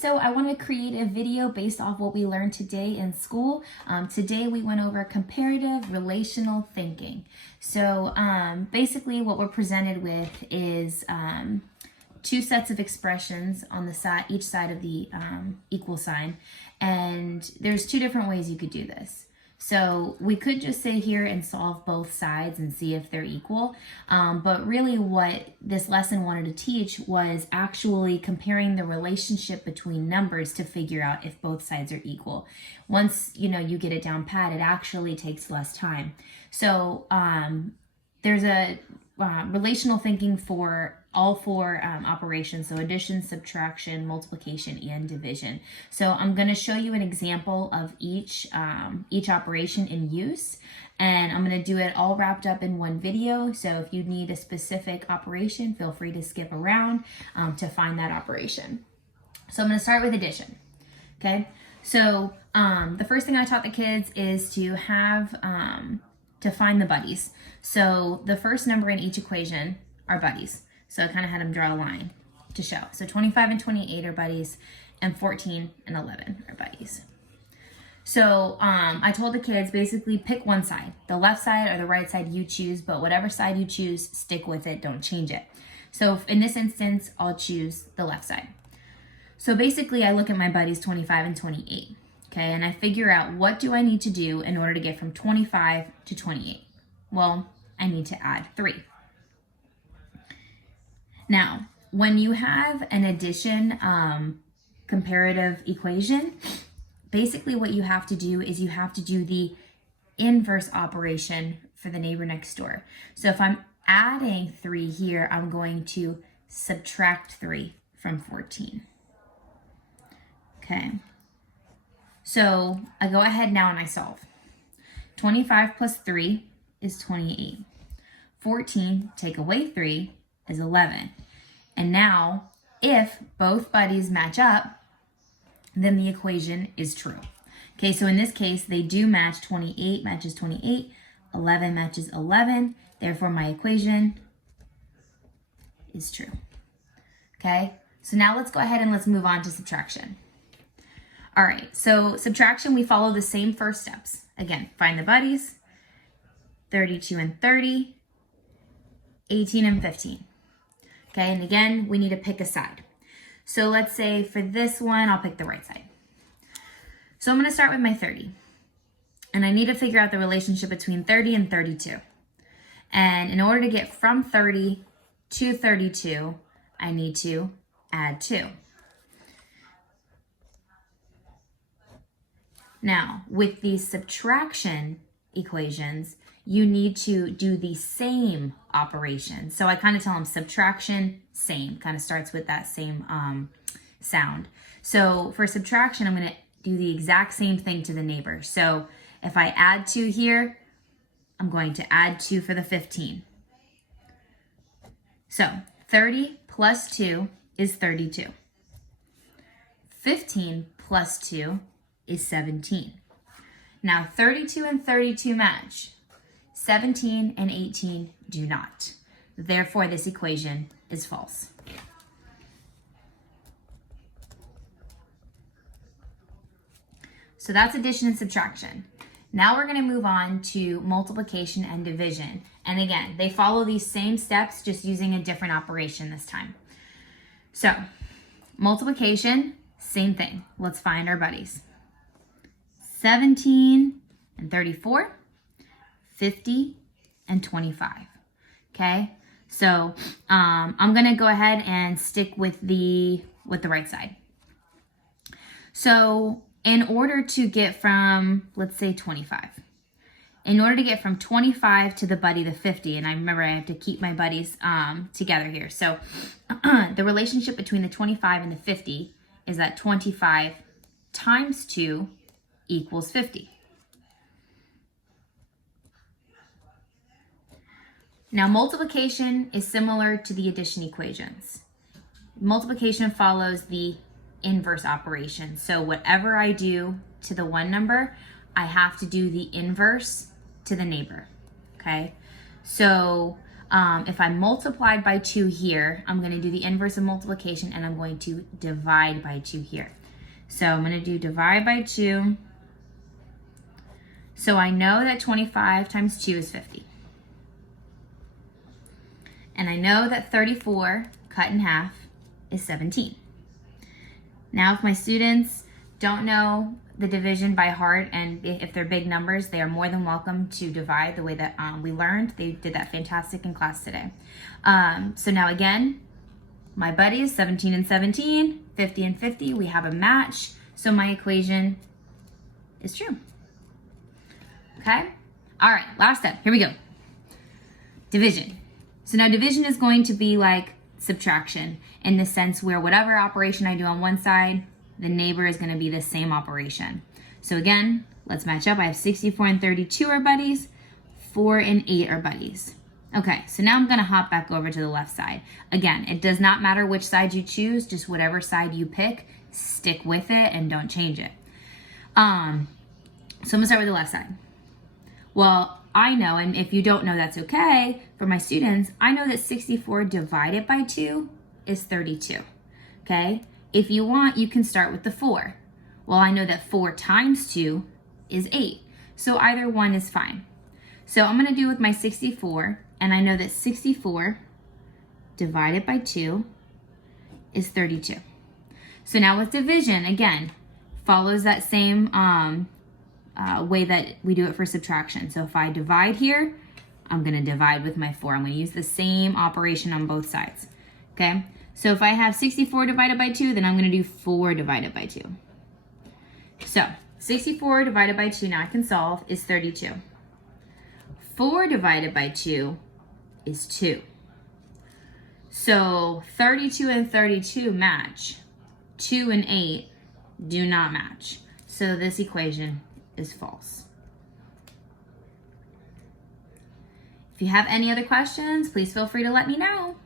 so I want to create a video based off what we learned today in school. Today we went over comparative relational thinking. So basically what we're presented with is two sets of expressions on the side, each side of the equal sign, and there's two different ways you could do this. So we could just sit here and solve both sides and see if they're equal. But really what this lesson wanted to teach was actually comparing the relationship between numbers to figure out if both sides are equal. Once you get it down pat, it actually takes less time. So there's a relational thinking for all four operations, so addition, subtraction, multiplication, and division. So I'm going to show you an example of each operation in use, and I'm going to do it all wrapped up in one video. So if you need a specific operation, feel free to skip around to find that operation. So I'm going to start with addition. Okay, so the first thing I taught the kids is to have to find the buddies. So the first number in each equation are buddies. So I kind of had them draw a line to show. So 25 and 28 are buddies, and 14 and 11 are buddies. So I told the kids basically pick one side. The left side or the right side you choose, but whatever side you choose, stick with it, don't change it. So in this instance, I'll choose the left side. So basically I look at my buddies 25 and 28, okay? And I figure out what do I need to do in order to get from 25 to 28? Well, I need to add 3. Now, when you have an addition comparative equation, basically what you have to do is you have to do the inverse operation for the neighbor next door. So if I'm adding 3 here, I'm going to subtract 3 from 14. Okay, so I go ahead now and I solve. 25 plus 3 is 28. 14, take away 3, is 11. And now, if both buddies match up, then the equation is true. Okay, so in this case, they do match. 28 matches 28, 11 matches 11. Therefore, my equation is true. Okay, so now let's go ahead and let's move on to subtraction. All right, so subtraction, we follow the same first steps. Again, find the buddies, 32 and 30, 18 and 15. Okay, and again, we need to pick a side. So let's say for this one, I'll pick the right side. So I'm going to start with my 30. And I need to figure out the relationship between 30 and 32. And in order to get from 30 to 32, I need to add 2. Now, with these subtraction equations, you need to do the same operation. So I kind of tell them subtraction, same, kind of starts with that same sound. So for subtraction, I'm going to do the exact same thing to the neighbor. So if I add 2 here, I'm going to add 2 for the 15. So 30 plus 2 is 32. 15 plus 2 is 17. Now 32 and 32 match. 17 and 18 do not. Therefore, this equation is false. So that's addition and subtraction. Now we're going to move on to multiplication and division. And again, they follow these same steps, just using a different operation this time. So multiplication, same thing. Let's find our buddies. 17 and 34. 50 and 25. Okay, so I'm gonna go ahead and stick with the right side. So in order to get from, let's say 25, in order to get from 25 to the buddy to 50, and I remember I have to keep my buddies together here. So the relationship between the 25 and the 50 is that 25 times 2 equals 50. Now, multiplication is similar to the addition equations. Multiplication follows the inverse operation. So whatever I do to the one number, I have to do the inverse to the neighbor, okay? So if I multiplied by 2 here, I'm going to do the inverse of multiplication and I'm going to divide by 2 here. So I'm going to do divide by 2. So I know that 25 times 2 is 50. And I know that 34 cut in half is 17. Now, if my students don't know the division by heart, and if they're big numbers, they are more than welcome to divide the way that we learned. They did that fantastic in class today. So now again, my buddies, 17 and 17, 50 and 50, we have a match. So my equation is true. Okay? All right, last step. Here we go. Division. So now division is going to be like subtraction in the sense where whatever operation I do on one side, the neighbor is going to be the same operation. So again, let's match up. I have 64 and 32 are buddies. 4 and 8 are buddies. Okay, so now I'm going to hop back over to the left side. Again, it does not matter which side you choose, just whatever side you pick, stick with it and don't change it. So I'm going to start with the left side. Well, I know, and if you don't know, that's okay. For my students, I know that 64 divided by 2 is 32, okay? If you want, you can start with the 4. Well, I know that 4 times 2 is 8, so either one is fine. So I'm gonna do with my 64, and I know that 64 divided by 2 is 32. So now with division, again, follows that same way that we do it for subtraction. So if I divide here, I'm going to divide with my 4. I'm going to use the same operation on both sides. Okay, so if I have 64 divided by 2, then I'm going to do 4 divided by 2. So 64 divided by 2, now I can solve, is 32. 4 divided by 2 is 2. So 32 and 32 match. 2 and 8 do not match. So this equation is false. If you have any other questions, please feel free to let me know.